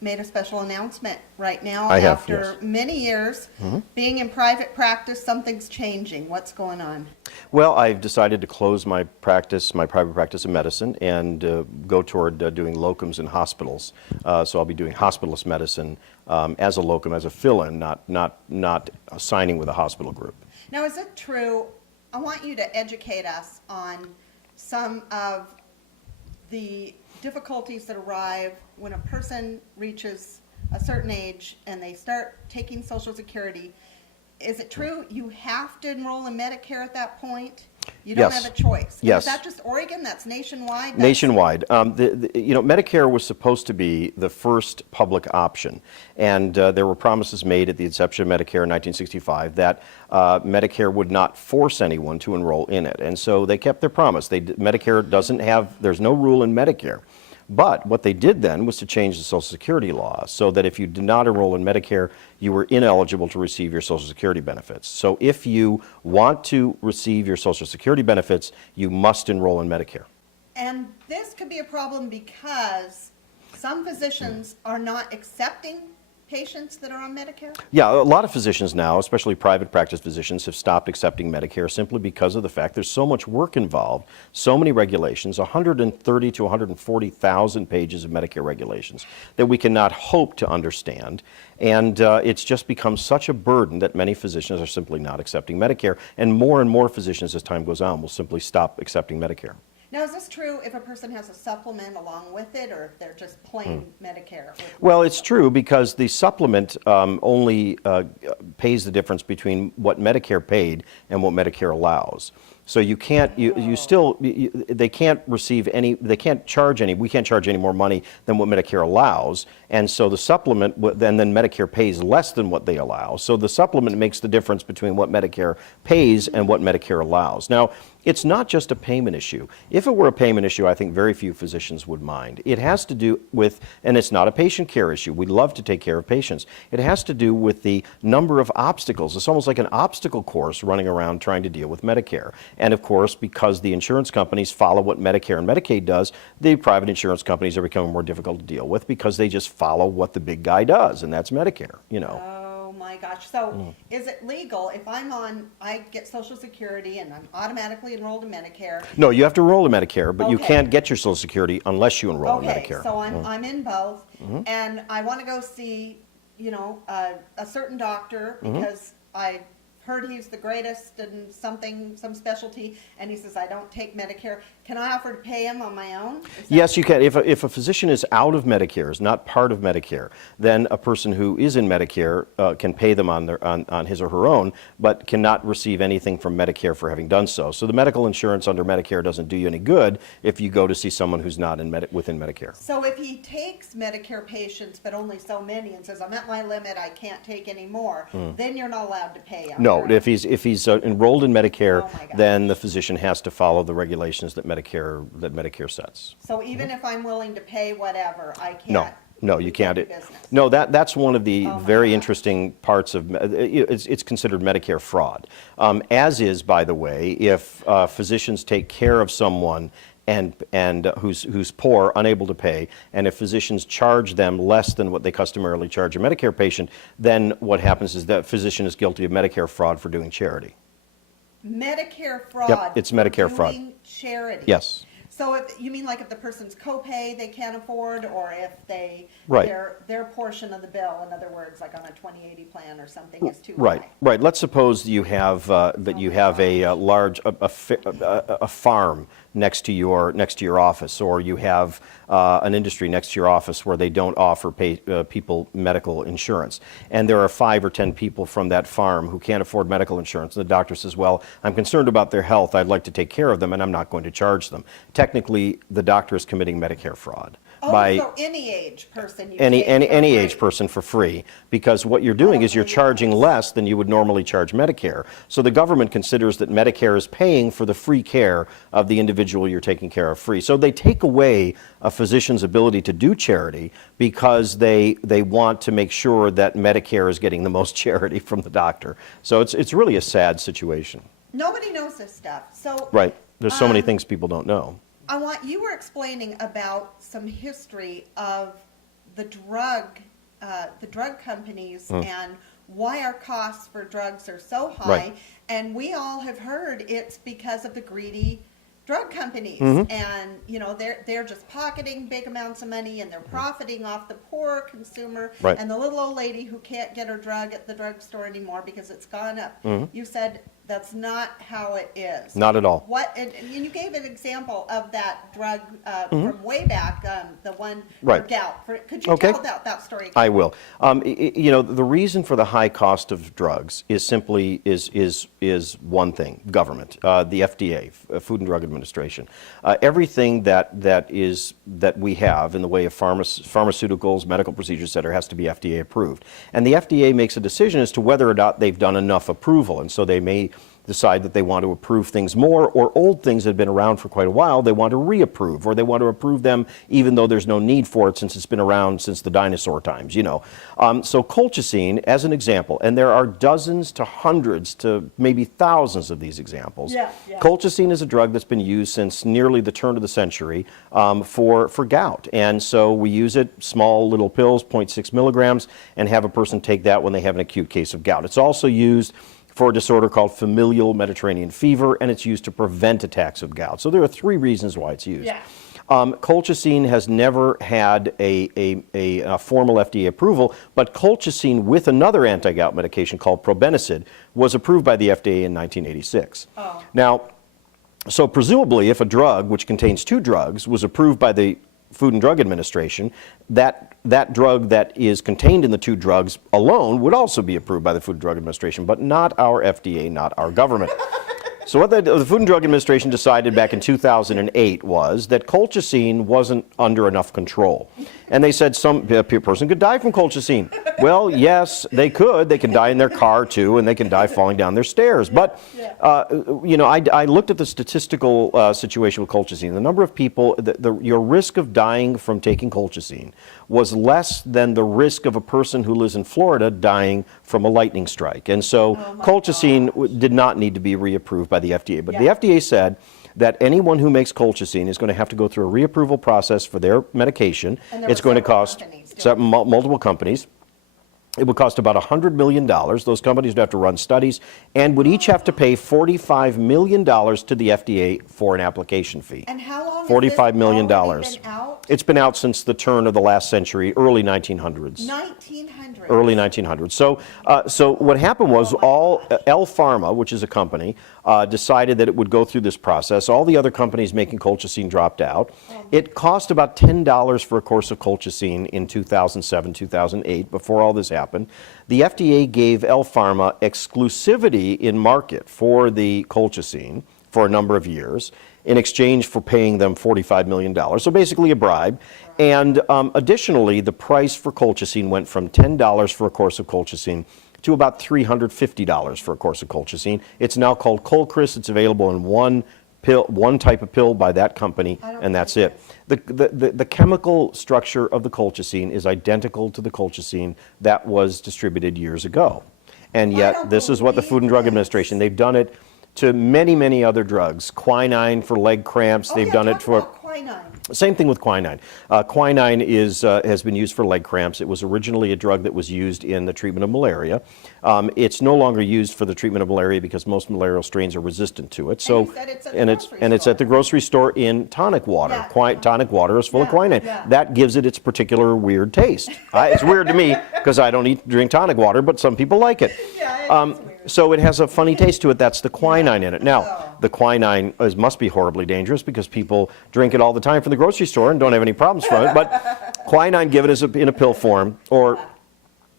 made a special announcement right now. I have, After yes. many years being in private practice, something's changing. What's going on? Well, I've decided to close my practice, my private practice of medicine, and go toward doing locums in hospitals. So I'll be doing hospitalist medicine as a locum, as a fill-in, not signing with a hospital group. Now, is it true? I want you to educate us on some of the difficulties that arrive when a person reaches a certain age and they start taking Social Security. Is it true you have to enroll in Medicare at that point? You don't Yes. have a choice. Yes. Is that just Oregon? That's nationwide? That's... Nationwide. Medicare was supposed to be the first public option, and there were promises made at the inception of Medicare in 1965 that Medicare would not force anyone to enroll in it, and so they kept their promise. Medicare doesn't have, there's no rule in Medicare. But what they did then was to change the Social Security law so that if you did not enroll in Medicare, you were ineligible to receive your Social Security benefits. So if you want to receive your Social Security benefits, you must enroll in Medicare. And this could be a problem because some physicians are not accepting patients that are on Medicare? Yeah, a lot of physicians now, especially private practice physicians, have stopped accepting Medicare simply because of the fact there's so much work involved, so many regulations, 130 to 140,000 pages of Medicare regulations that we cannot hope to understand. And it's just become such a burden that many physicians are simply not accepting Medicare. And more physicians as time goes on will simply stop accepting Medicare. Now, is this true if a person has a supplement along with it, or if they're just plain Medicare? Well, it's true because the supplement only pays the difference between what Medicare paid and what Medicare allows. So you can't, they can't receive any, they can't charge any, we can't charge any more money than what Medicare allows. And so the supplement, then Medicare pays less than what they allow. So the supplement makes the difference between what Medicare pays and what Medicare allows. Now, it's not just a payment issue. If it were a payment issue, I think very few physicians would mind. It has to do with, and it's not a patient care issue. We love to take care of patients. It has to do with the number of obstacles. It's almost like an obstacle course running around trying to deal with Medicare. And of course, because the insurance companies follow what Medicare and Medicaid does, the private insurance companies are becoming more difficult to deal with because they just follow what the big guy does, and that's Medicare, you know. Oh my gosh. So is it legal if I get Social Security and I'm automatically enrolled in Medicare? No, you have to enroll in Medicare, but you Okay. can't get your Social Security unless you enroll in Okay, Medicare. so I'm in both, and I want to go see, a certain doctor because I heard he's the greatest in some specialty, and he says I don't take Medicare. Can I offer to pay him on my own? Yes, you can. If a physician is out of Medicare, is not part of Medicare, then a person who is in Medicare can pay them on his or her own, but cannot receive anything from Medicare for having done so. So the medical insurance under Medicare doesn't do you any good if you go to see someone who's not within Medicare. So if he takes Medicare patients, but only so many, and says I'm at my limit, I can't take any more, then you're not allowed to pay him. No, if he's enrolled in Medicare, Oh my gosh. then the physician has to follow the regulations that Medicare sets. So even if I'm willing to pay whatever, I can't. No, you can't. do business. No, that's one of the Oh my very God. interesting parts of it's considered Medicare fraud. As is, by the way, if physicians take care of someone and who's poor, unable to pay, and if physicians charge them less than what they customarily charge a Medicare patient, then what happens is that physician is guilty of Medicare fraud for doing charity. Medicare fraud. Yep, it's Medicare for fraud. doing charity. Yes. So if you mean like if the person's copay they can't afford, or if they Right. their portion of the bill, in other words, like on a 2080 plan or something, is too Right, high. right. Let's suppose you have a large a farm next to your office, or you have an industry next to your office where they don't offer people medical insurance, and there are 5 or 10 people from that farm who can't afford medical insurance. And the doctor says, "Well, I'm concerned about their health. I'd like to take care of them, and I'm not going to charge them." Technically, the doctor is committing Medicare fraud. Oh, by so any age person you any take for any free. age person for free, because what you're doing is you're charging less than you would normally charge Medicare. So the government considers that Medicare is paying for the free care of the individual you're taking care of free. So they take away a physician's ability to do charity because they want to make sure that Medicare is getting the most charity from the doctor. So it's really a sad situation. Nobody knows this stuff. So Right. There's so many things people don't know. you were explaining about some history of the drug companies and why our costs for drugs are so high. Right. And we all have heard it's because of the greedy drug companies, and they're just pocketing big amounts of money, and they're profiting off the poor consumer Right. and the little old lady who can't get her drug at the drugstore anymore because it's gone up. You said that's not how it is. Not at all. And you gave an example of that drug from way back, the one Right. for gout. Could you Okay. tell that story again? I will. The reason for the high cost of drugs is simply is one thing: government, the FDA, Food and Drug Administration. Everything that we have in the way of pharmaceuticals, medical procedures, et cetera, has to be FDA approved. And the FDA makes a decision as to whether or not they've done enough approval, and so they may decide that they want to approve things more, or old things that have been around for quite a while, they want to reapprove, or they want to approve them even though there's no need for it since it's been around since the dinosaur times, So colchicine, as an example, and there are dozens to hundreds to maybe thousands of these examples. Yeah. Colchicine is a drug that's been used since nearly the turn of the century for gout. And so we use it, small little pills, 0.6 milligrams, and have a person take that when they have an acute case of gout. It's also used for a disorder called familial Mediterranean fever, and it's used to prevent attacks of gout. So there are three reasons why it's used. Yeah. Colchicine has never had a formal FDA approval, but colchicine with another anti-gout medication called probenecid was approved by the FDA in 1986. Oh. Now, so presumably if a drug which contains two drugs was approved by the Food and Drug Administration, that drug that is contained in the two drugs alone would also be approved by the Food and Drug Administration, but not our FDA, not our government. So what the Food and Drug Administration decided back in 2008 was that colchicine wasn't under enough control. And they said a person could die from colchicine. Well, yes, they could. They can die in their car, too, and they can die falling down their stairs. But, I looked at the statistical situation with colchicine. The number of people, your risk of dying from taking colchicine was less than the risk of a person who lives in Florida dying from a lightning strike. And so colchicine did not need to be reapproved by the FDA. But the FDA said that anyone who makes colchicine is going to have to go through a reapproval process for their medication. It's going to cost multiple companies. It would cost about $100 million. Those companies would have to run studies and would each have to pay $45 million to the FDA for an application fee. And how long $45 million. has this been out? It's been out since the turn of the last century, early 1900s. 1900s. Early 1900s. So what happened was L Pharma, which is a company, decided that it would go through this process. All the other companies making colchicine dropped out. It cost about $10 for a course of colchicine in 2007, 2008, before all this happened. The FDA gave L Pharma exclusivity in market for the colchicine for a number of years in exchange for paying them $45 million. So basically a bribe. And additionally, the price for colchicine went from $10 for a course of colchicine to about $350 for a course of colchicine. It's now called Colchris. It's available in one type of pill by that company, and that's it. The chemical structure of the colchicine is identical to the colchicine that was distributed years ago. And yet, this is what the Food and Drug Administration, they've done it to many, many other drugs. Quinine for leg cramps, they've done it for... Quinine. Same thing with quinine. Quinine has been used for leg cramps. It was originally a drug that was used in the treatment of malaria. It's no longer used for the treatment of malaria because most malarial strains are resistant to it. So, it's at the grocery store in tonic water. Yeah. Tonic water is full of quinine. Yeah. That gives it its particular weird taste. It's weird to me because I don't drink tonic water, but some people like it. Yeah, it's weird. So it has a funny taste to it. That's the quinine in it. Now, the quinine must be horribly dangerous because people drink it all the time from the grocery store and don't have any problems from it. But quinine given in a pill form or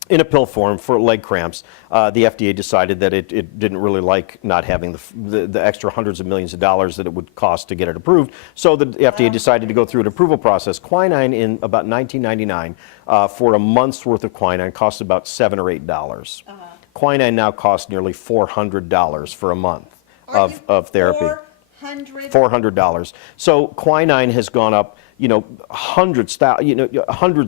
in a pill form for leg cramps, the FDA decided that it didn't really like not having the extra hundreds of millions of dollars that it would cost to get it approved. So the FDA decided to go through an approval process. Quinine in about 1999 for a month's worth of quinine cost about $7 or $8. Quinine now costs nearly $400 for a month of therapy. $400. So quinine has gone up, hundreds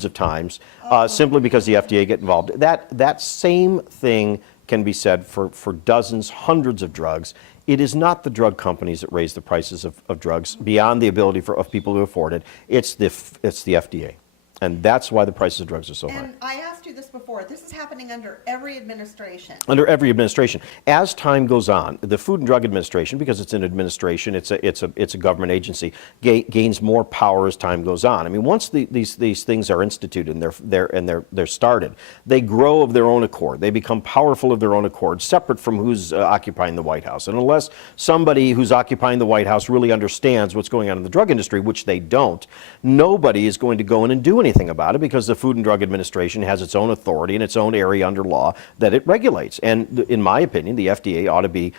of times simply because the FDA get involved. That same thing can be said for dozens, hundreds of drugs. It is not the drug companies that raise the prices of drugs beyond the ability of people to afford it. It's the FDA. And that's why the prices of drugs are so high. And I asked you this before, this is happening under every administration. Under every administration. As time goes on, the Food and Drug Administration, because it's an administration, it's a government agency, gains more power as time goes on. I mean, once these things are instituted and they're started, they grow of their own accord. They become powerful of their own accord, separate from who's occupying the White House. And unless somebody who's occupying the White House really understands what's going on in the drug industry, which they don't, nobody is going to go in and do anything about it, because the Food and Drug Administration has its own authority in its own area under law that it regulates. And in my opinion, the FDA ought to be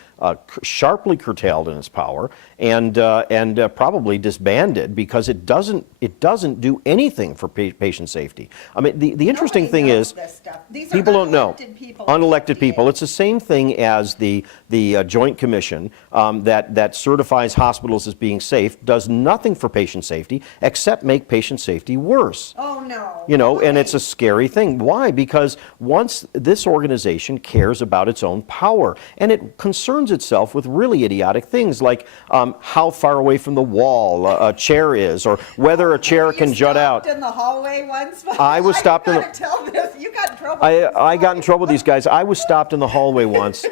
sharply curtailed in its power and probably disbanded, because it doesn't do anything for patient safety. I mean, the interesting thing is people don't know. Unelected people. It's the same thing as the Joint Commission that certifies hospitals as being safe, does nothing for patient safety except make patient safety worse. Oh, no. You know, and it's a scary thing. Why? Because once this organization cares about its own power, and it concerns itself with really idiotic things like how far away from the wall a chair is, or whether a chair can jut out. In the hallway once. I was stopped in the. Tell this. You got in trouble. I got in trouble with these guys. I was stopped in the hallway once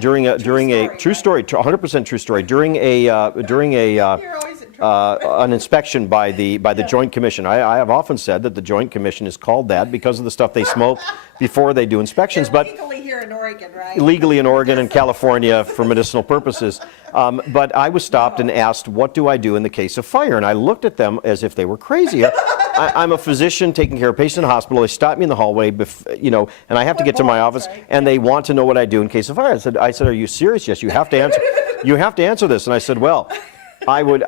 during a true story, 100% true story, during You're always in trouble. an inspection by the Joint Commission. I have often said that the Joint Commission is called that because of the stuff they smoke before they do inspections. They're But legally here in Oregon, right? legally in Oregon and California for medicinal purposes. But I was stopped and asked, what do I do in the case of fire? And I looked at them as if they were crazy. I'm a physician taking care of patients in a hospital. They stopped me in the hallway, and I have to get to my office, and they want to know what I do in case of fire. I said, are you serious? Yes, you have to answer. You have to answer this. And I said, well, I would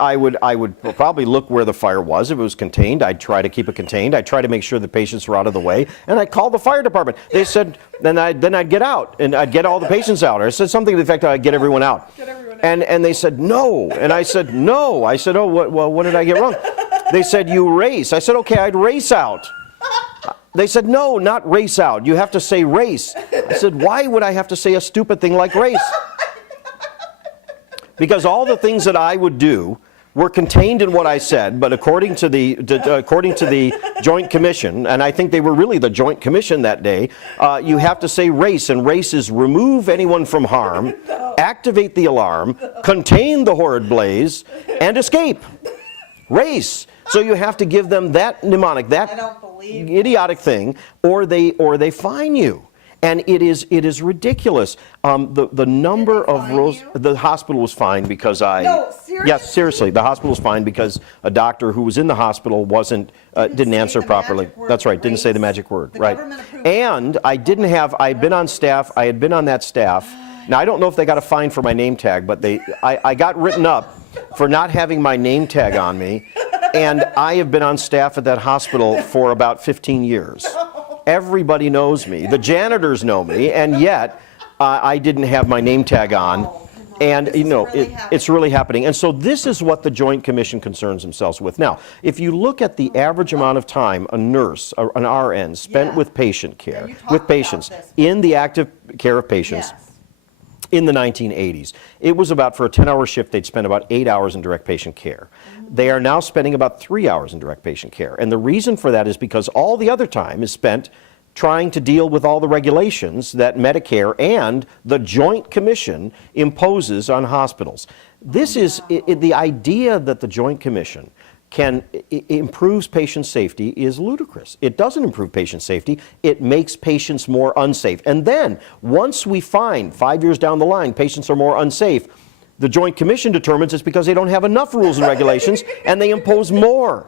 probably look where the fire was. If it was contained, I'd try to keep it contained. I'd try to make sure the patients were out of the way, and I'd call the fire department. They said, then I'd get out, and I'd get all the patients out. Or I said something to the effect I'd get everyone out. And they said, no. And I said, no. I said, oh, what did I get wrong? They said, you race. I said, okay, I'd race out. They said, no, not race out. You have to say race. I said, why would I have to say a stupid thing like race? Because all the things that I would do were contained in what I said, but according to the Joint Commission, and I think they were really the Joint Commission that day, you have to say race, and race is remove anyone from harm, activate the alarm, contain the horrid blaze, and escape. Race. So you have to give them that mnemonic, that idiotic thing, or they fine you. And it is ridiculous. The number of the hospital was fined because No, seriously? Yes, seriously, the hospital was fined because a doctor who was in the hospital didn't answer properly. That's right, didn't say the magic word. Right. And I had been on that staff. Now I don't know if they got a fine for my name tag, but I got written up for not having my name tag on me, and I have been on staff at that hospital for about 15 years. Everybody knows me. The janitors know me, and yet I didn't have my name tag on. And, it's really happening. And so this is what the Joint Commission concerns themselves with. Now, if you look at the average amount of time a nurse, an RN, spent with patient care, with patients, in the active care of patients, in the 1980s, it was about, for a 10-hour shift, they'd spend about 8 hours in direct patient care. They are now spending about 3 hours in direct patient care. And the reason for that is because all the other time is spent trying to deal with all the regulations that Medicare and the Joint Commission imposes on hospitals. This is the idea that the Joint Commission improves patient safety is ludicrous. It doesn't improve patient safety. It makes patients more unsafe. And then, once we find, 5 years down the line, patients are more unsafe, the Joint Commission determines it's because they don't have enough rules and regulations, and they impose more,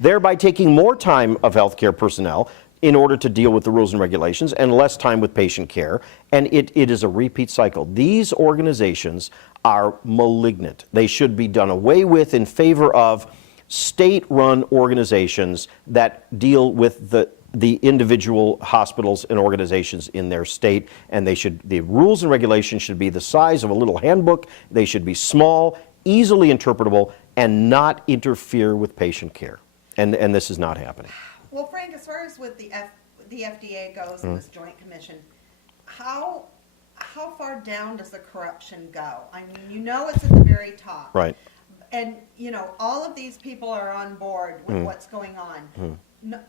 thereby taking more time of healthcare personnel in order to deal with the rules and regulations, and less time with patient care. And it is a repeat cycle. These organizations are malignant. They should be done away with in favor of state-run organizations that deal with the individual hospitals and organizations in their state, and the rules and regulations should be the size of a little handbook. They should be small, easily interpretable, and not interfere with patient care. And this is not happening. Well, Frank, as far as with the FDA goes and this Joint Commission, how far down does the corruption go? I mean, it's at the very top. Right. And, all of these people are on board with what's going on.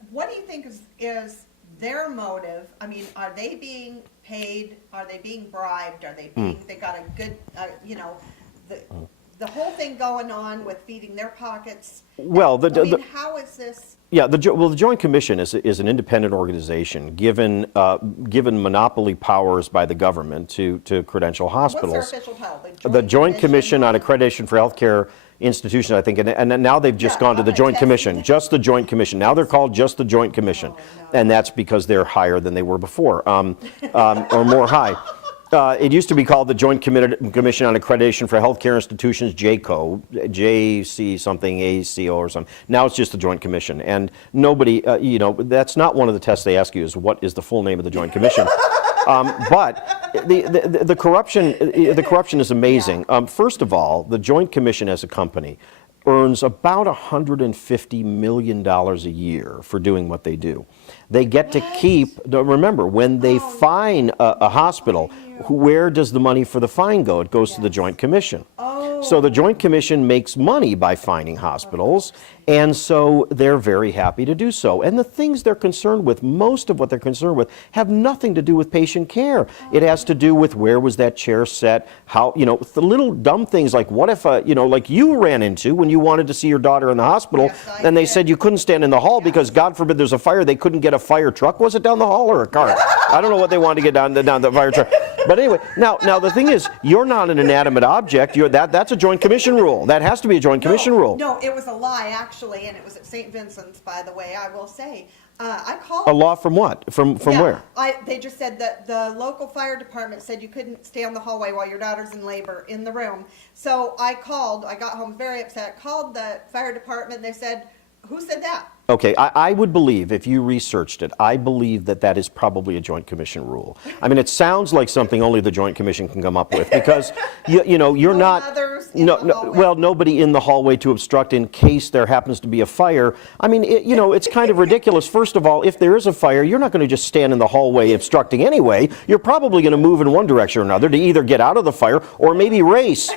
what do you think is their motive? I mean, are they being paid? Are they being bribed? Are they being, they got a good, the whole thing going on with feeding their pockets? Well, I mean, how is this? yeah, the Joint Commission is an independent organization given monopoly powers by the government to credential hospitals. What's their official title? The Joint Commission on Accreditation for Healthcare Institutions, I think, and now they've just gone to the Joint Commission, just the Joint Commission. Now they're called just the Joint Commission, and that's because they're higher than they were before, or more high. It used to be called the Joint Commission on Accreditation for Healthcare Institutions, JCO, JC something, ACO or something. Now it's just the Joint Commission, and nobody, that's not one of the tests they ask you is what is the full name of the Joint Commission. But the corruption is amazing. First of all, the Joint Commission as a company earns about $150 million a year for doing what they do. They get to keep, remember, when they fine a hospital, where does the money for the fine go? It goes to the Joint Commission. So the Joint Commission makes money by fining hospitals, and so they're very happy to do so. And the things they're concerned with, most of what they're concerned with, have nothing to do with patient care. It has to do with where was that chair set, how, the little dumb things like what if, like you ran into when you wanted to see your daughter in the hospital, Yes, and they said you couldn't stand in the hall because God forbid there's a fire, they couldn't get a fire truck. Was it down the hall or a cart? I don't know what they wanted to get down the fire truck. But anyway, now the thing is, you're not an inanimate object. That's a Joint Commission rule. That has to be a Joint Commission rule. No, it was a lie, actually, and it was at St. Vincent's, by the way, I will say. I called. A law from what? From where? They just said that the local fire department said you couldn't stay on the hallway while your daughter's in labor in the room. So I called. I got home very upset. Called the fire department. They said, "Who said that?" Okay, I would believe, if you researched it, I believe that is probably a Joint Commission rule. I mean, it sounds like something only the Joint Commission can come up with, because, you're not... Others in the hallway. Well, nobody in the hallway to obstruct in case there happens to be a fire. I mean, it's kind of ridiculous. First of all, if there is a fire, you're not going to just stand in the hallway obstructing anyway. You're probably going to move in one direction or another to either get out of the fire or maybe race,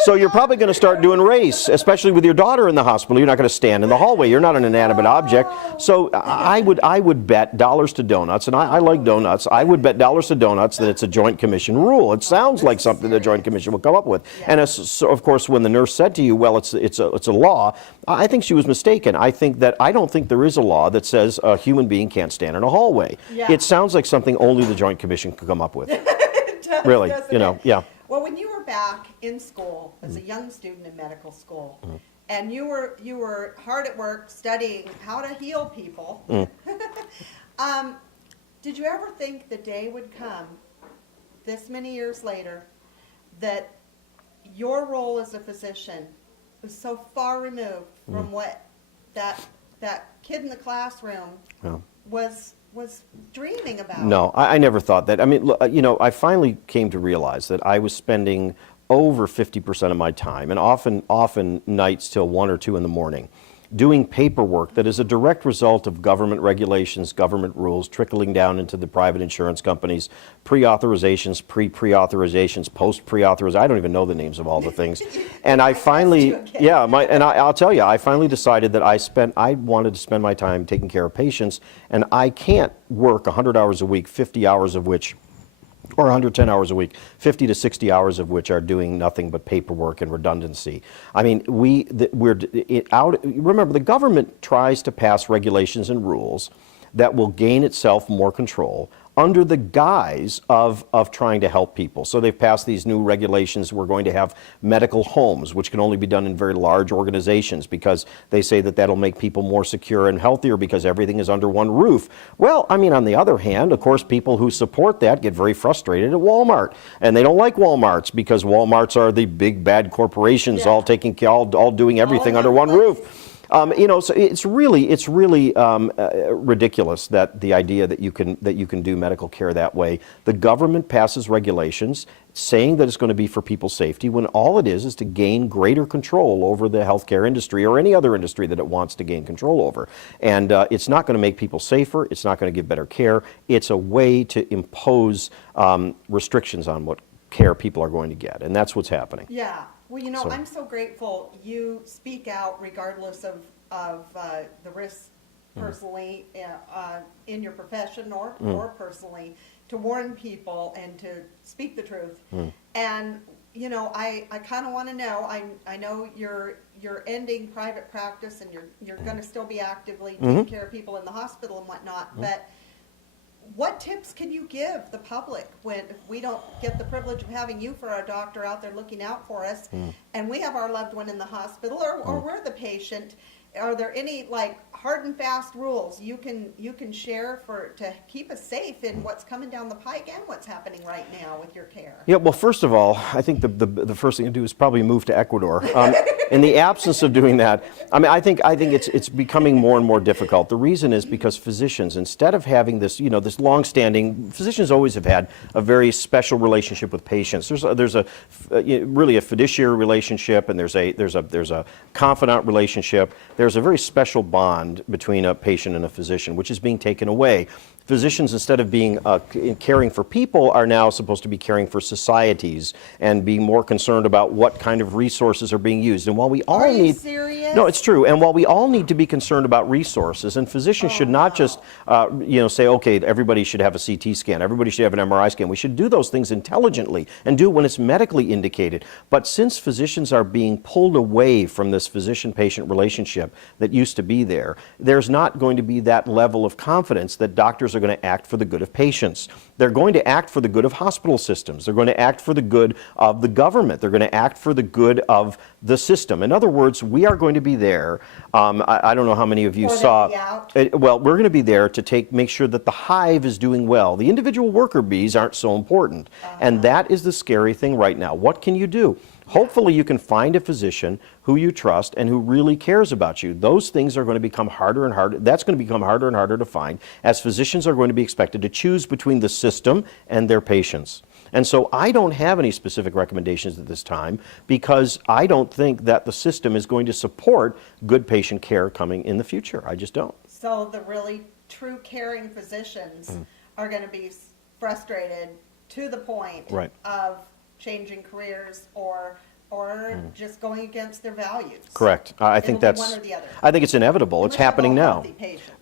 So you're probably going to start doing race, especially with your daughter in the hospital. You're not going to stand in the hallway. You're not an inanimate object. So I would bet dollars to donuts, and I like donuts. I would bet dollars to donuts that it's a Joint Commission rule. It sounds like something the Joint Commission will come up with. And of course, when the nurse said to you, "Well, it's a law," I think she was mistaken. I don't think there is a law that says a human being can't stand in a hallway. Yeah. It sounds like something only the Joint Commission could come up with. It does, Really, doesn't it? yeah. Well, when you were back in school as a young student in medical school, and you were hard at work studying how to heal people, did you ever think the day would come, this many years later, that your role as a physician was so far removed from what that kid in the classroom was dreaming about? No, I never thought that. I mean, I finally came to realize that I was spending over 50% of my time, and often nights till 1 or 2 in the morning, doing paperwork that is a direct result of government regulations, government rules, trickling down into the private insurance companies, pre-authorizations, pre-authorizations, post-pre-authorizations. I don't even know the names of all the things. And I finally, I'll tell you, I finally decided that I wanted to spend my time taking care of patients, and I can't work 100 hours a week, 50 hours of which, or 110 hours a week, 50 to 60 hours of which are doing nothing but paperwork and redundancy. I mean, remember, the government tries to pass regulations and rules that will gain itself more control under the guise of trying to help people. So they've passed these new regulations. We're going to have medical homes, which can only be done in very large organizations, because they say that that'll make people more secure and healthier because everything is under one roof. Well, I mean, on the other hand, of course, people who support that get very frustrated at Walmart. And they don't like Walmarts because Walmarts are the big bad corporations all doing everything under one roof. So it's really ridiculous that the idea that you can do medical care that way. The government passes regulations saying that it's going to be for people's safety, when all it is to gain greater control over the healthcare industry or any other industry that it wants to gain control over. And it's not going to make people safer. It's not going to give better care. It's a way to impose restrictions on what care people are going to get, and that's what's happening. Yeah. Well, I'm so grateful you speak out regardless of the risks personally, in your profession or personally, to warn people and to speak the truth. And, you know, I kind of want to know, I know you're ending private practice and you're going to still be actively taking care of people in the hospital and whatnot, but what tips can you give the public when we don't get the privilege of having you for our doctor out there looking out for us, and we have our loved one in the hospital, or we're the patient? Are there any like hard and fast rules you can share to keep us safe in what's coming down the pike and what's happening right now with your care? Yeah, well, first of all, I think the first thing to do is probably move to Ecuador. In the absence of doing that, I mean, I think it's becoming more and more difficult. The reason is because physicians, instead of having this, you know, this long-standing, physicians always have had a very special relationship with patients. There's a really a fiduciary relationship, and there's a confidant relationship. There's a very special bond between a patient and a physician, which is being taken away. Physicians, instead of being caring for people, are now supposed to be caring for societies and being more concerned about what kind of resources are being used. And while we all Are you serious? No, it's true. And while we all need to be concerned about resources, and physicians should not just say, okay, everybody should have a CT scan, everybody should have an MRI scan. We should do those things intelligently and do it when it's medically indicated. But since physicians are being pulled away from this physician-patient relationship that used to be there, there's not going to be that level of confidence that doctors are going to act for the good of patients. They're going to act for the good of hospital systems. They're going to act for the good of the government. They're going to act for the good of the system. In other words, we are going to be there. I don't know how many of you saw. Well, we're going to be there to make sure that the hive is doing well. The individual worker bees aren't so important. And that is the scary thing right now. What can you do? Hopefully you can find a physician who you trust and who really cares about you. Those things are going to become harder and harder. That's going to become harder and harder to find, as physicians are going to be expected to choose between the system and their patients. And so I don't have any specific recommendations at this time, because I don't think that the system is going to support good patient care coming in the future. I just don't. So the really true caring physicians are going to be frustrated to the point of changing careers or just going against their values. Correct. I think It'll be one or the other. I think it's inevitable. It's happening now.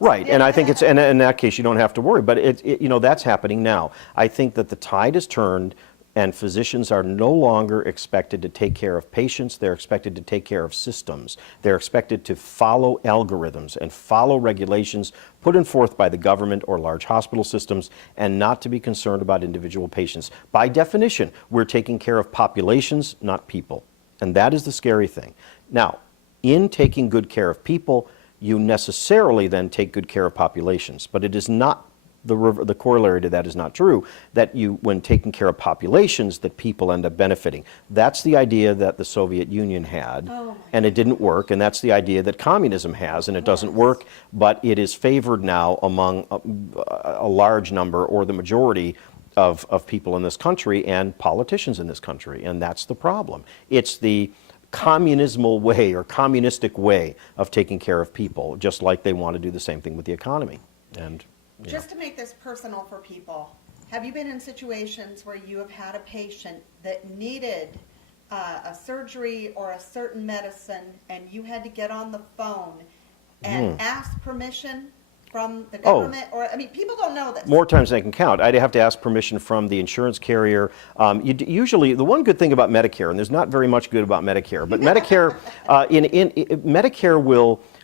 Right. And I think it's, and in that case, you don't have to worry, but that's happening now. I think that the tide has turned, and physicians are no longer expected to take care of patients. They're expected to take care of systems. They're expected to follow algorithms and follow regulations put in forth by the government or large hospital systems, and not to be concerned about individual patients. By definition, we're taking care of populations, not people. And that is the scary thing. Now, in taking good care of people, you necessarily then take good care of populations, but it is not the corollary to that is not true, that when taking care of populations, that people end up benefiting. That's the idea that the Soviet Union had, and it didn't work, and that's the idea that communism has, and it doesn't work, but it is favored now among a large number, or the majority of people in this country and politicians in this country, and that's the problem. It's the communismal way or communistic way of taking care of people, just like they want to do the same thing with the economy. And just to make this personal for people, have you been in situations where you have had a patient that needed a surgery or a certain medicine, and you had to get on the phone and ask permission from the government? Or, I mean, people don't know this. More times than I can count. I'd have to ask permission from the insurance carrier. Usually, the one good thing about Medicare, and there's not very much good about Medicare, but Medicare, Medicare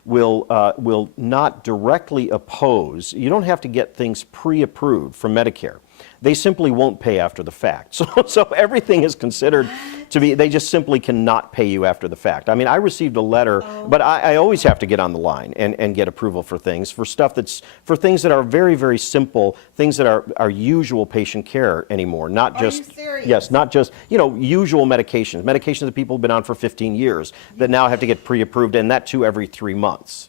will not directly oppose. You don't have to get things pre-approved from Medicare. They simply won't pay after the fact. So everything is considered to be, they just simply cannot pay you after the fact. I mean, I received a letter, but I always have to get on the line and get approval for things, for things that are very, very simple, things that are usual patient care anymore, not just, Are you serious? Yes, not just, usual medications that people have been on for 15 years that now have to get pre-approved, and that too every 3 months.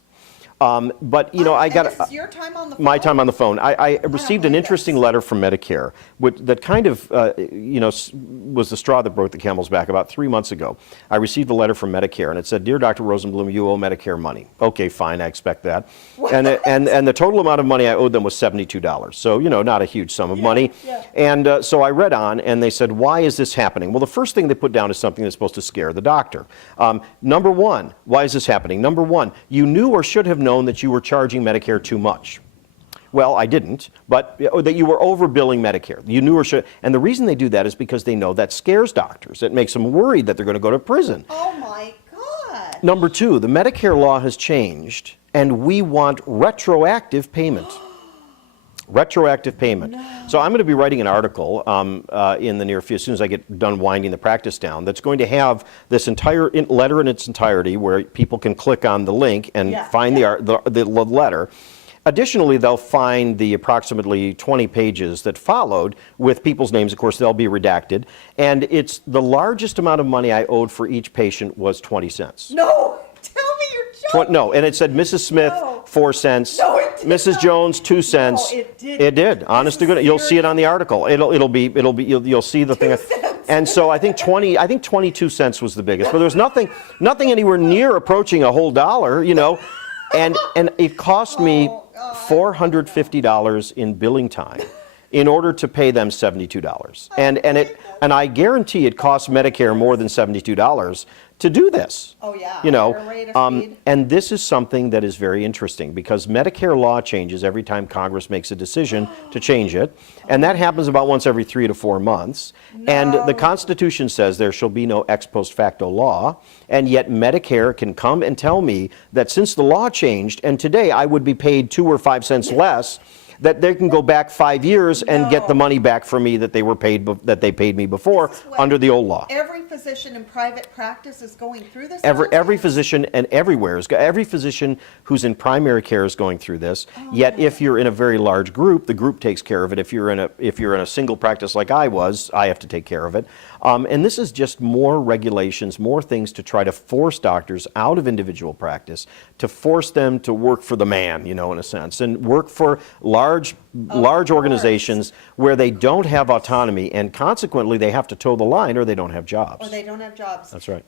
But I got this is your time on the phone? my time on the phone. I received an interesting letter from Medicare, that kind of was the straw that broke the camel's back. About 3 months ago, I received a letter from Medicare, and it said, "Dear Dr. Rosenbloom, you owe Medicare money." Okay, fine, I expect that. And the total amount of money I owed them was $72. So not a huge sum of money. Yeah. And so I read on, and they said, "Why is this happening?" Well, the first thing they put down is something that's supposed to scare the doctor. Number one, why is this happening? Number one, you knew or should have known known that you were charging Medicare too much. Well, I didn't, but that you were overbilling Medicare. You knew or should, and the reason they do that is because they know that scares doctors. It makes them worried that they're going to go to prison. Oh my God. Number two, the Medicare law has changed, and we want retroactive payment. Retroactive payment. No. So I'm going to be writing an article in the near future, as soon as I get done winding the practice down, that's going to have this entire letter in its entirety where people can click on the link and find the letter. Additionally, they'll find the approximately 20 pages that followed with people's names. Of course, they'll be redacted. And it's the largest amount of money I owed for each patient was 20 cents. No, tell me you're joking. No, and it said Mrs. Smith, No. 4 cents. No, it did Mrs. not. Jones, 2 cents. No, it did. It did. Honest to goodness, you'll see it on the article. You'll see the thing. 2 cents. And so I think 22 cents was the biggest. But there was nothing anywhere near approaching a whole dollar, you know. And it cost me $450 in billing time in order to pay them $72. And I guarantee it costs Medicare more than $72 to do this. Oh yeah. You know, Their rate of speed. and this is something that is very interesting because Medicare law changes every time Congress makes a decision to change it, and that happens about once every 3 to 4 months. And the Constitution says there shall be no ex post facto law, and yet Medicare can come and tell me that since the law changed, and today I would be paid 2 or 5 cents less, that they can go back 5 years and get the money back from me that they were paid that they paid me before This is what under the old law. Every physician in private practice is going through this. Every physician and every physician who's in primary care is going through this. Yet, if you're in a very large group, the group takes care of it. If you're in a single practice like I was, I have to take care of it. And this is just more regulations, more things to try to force doctors out of individual practice, to force them to work for the man, you know, in a sense, and work for large organizations where they don't have autonomy, and consequently they have to toe the line or they don't have jobs. Or they don't have jobs. That's right.